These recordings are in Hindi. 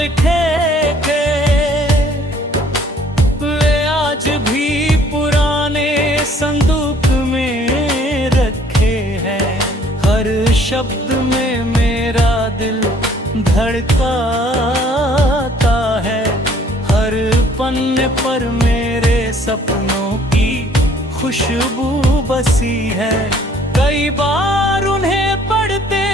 लिखे के वे आज भी पुराने संदूक में रखे हैं। हर शब्द में मेरा दिल धड़काता है, हर पन्ने पर मेरे सपनों की खुशबू बसी है। कई बार उन्हें पढ़ते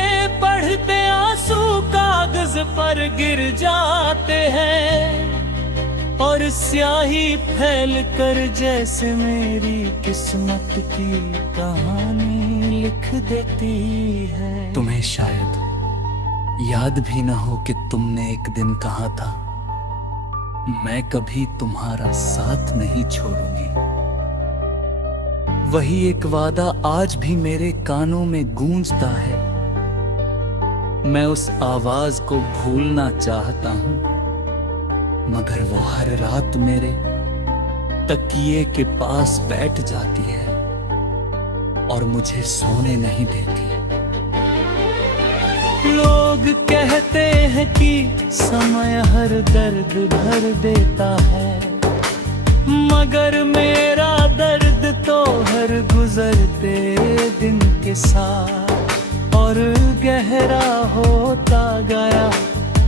पढ़ते आंसू कागज पर गिर जाते हैं और स्याही फैल कर जैसे मेरी किस्मत की कहानी लिख देती है। तुम्हें शायद याद भी न हो कि तुमने एक दिन कहा था, मैं कभी तुम्हारा साथ नहीं छोड़ूंगी। वही एक वादा आज भी मेरे कानों में गूंजता है। मैं उस आवाज को भूलना चाहता हूं, मगर वो हर रात मेरे तकिए के पास बैठ जाती है और मुझे सोने नहीं देती। लोग कहते हैं कि समय हर दर्द भर देता है, मगर मेरा दर्द तो हर गुजरते दिन के साथ और गहरा होता गया।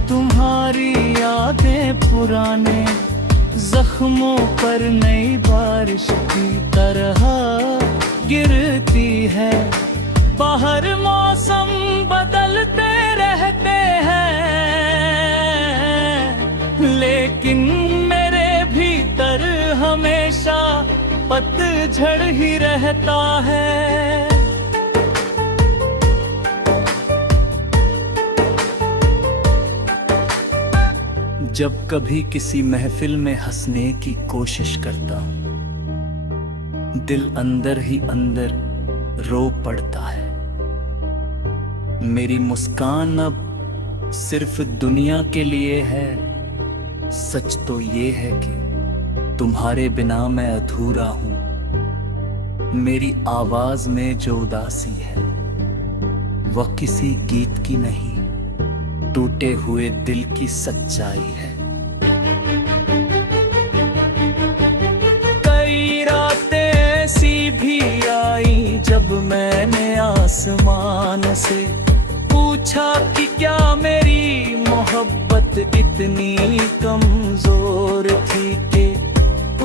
तुम्हारी यादें पुराने जख्मों पर नई बारिश की तरह गिरती है। बाहर मौसम बदलते रहते हैं, लेकिन मेरे भीतर हमेशा पतझड़ ही रहता है। जब कभी किसी महफिल में हंसने की कोशिश करता हूं, दिल अंदर ही अंदर रो पड़ता है। मेरी मुस्कान अब सिर्फ दुनिया के लिए है। सच तो ये है कि तुम्हारे बिना मैं अधूरा हूं। मेरी आवाज में जो उदासी है वह किसी गीत की नहीं, टूटे हुए दिल की सच्चाई है। कई रातें ऐसी भी आई जब मैंने आसमान से पूछा कि क्या मेरी मोहब्बत इतनी कमजोर थी कि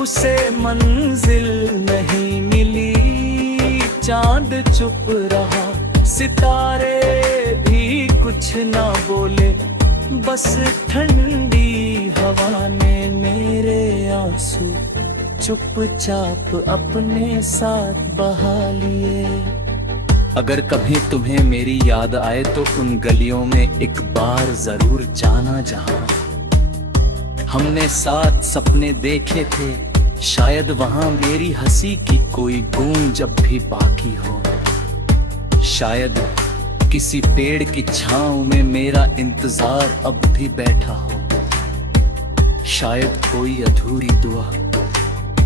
उसे मंजिल नहीं मिली। चांद चुप रहा, सितारे भी कुछ ना बोले, बस ठंडी हवा ने मेरे आंसू चुपचाप अपने साथ बहा लिए। अगर कभी तुम्हें मेरी याद आए तो उन गलियों में एक बार जरूर जाना जहां हमने साथ सपने देखे थे। शायद वहां मेरी हंसी की कोई गूंज अब भी बाकी हो। शायद किसी पेड़ की छांव में मेरा इंतजार अब भी बैठा हो। शायद कोई अधूरी दुआ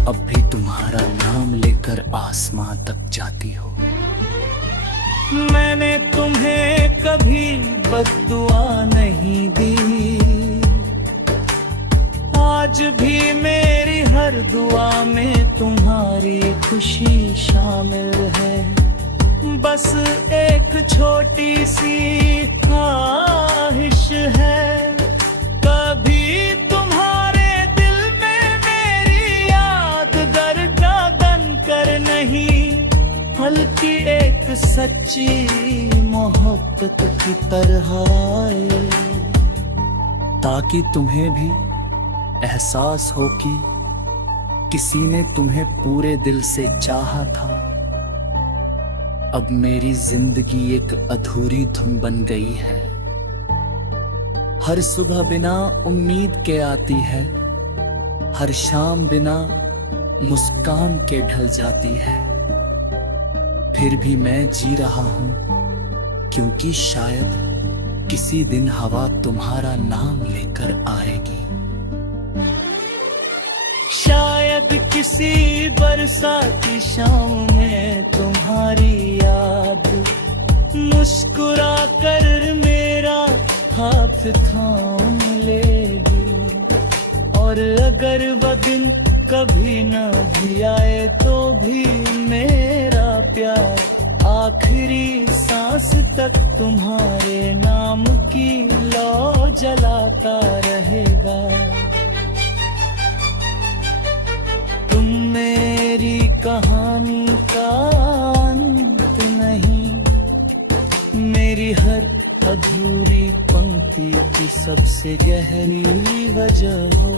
अब भी तुम्हारा नाम लेकर आसमां तक जाती हो। मैंने तुम्हें कभी बद्दुआ नहीं दी, आज भी मेरी हर दुआ में तुम्हारी खुशी शामिल है। बस एक छोटी सी ख्वाहिश है, कभी तुम्हारे दिल में मेरी याद दर्द बन कर नहीं, हल्की एक सच्ची मोहब्बत की तरह आए। ताकि तुम्हें भी एहसास हो कि किसी ने तुम्हें पूरे दिल से चाहा था। अब मेरी जिंदगी एक अधूरी धुन बन गई है। हर सुबह बिना उम्मीद के आती है, हर शाम बिना मुस्कान के ढल जाती है। फिर भी मैं जी रहा हूं, क्योंकि शायद किसी दिन हवा तुम्हारा नाम लेकर आएगी। शायद किसी बरसाती शाम में तुम्हारी याद मुस्कुरा कर मेरा हाथ थाम ले। और अगर वह दिन कभी न भी आए तो भी मेरा प्यार आखिरी सांस तक तुम्हारे नाम की लौ जलाता रहेगा। तुम मेरी कहानी का अंत नहीं, मेरी हर अधूरी पंक्ति की सबसे गहरी वजह हो।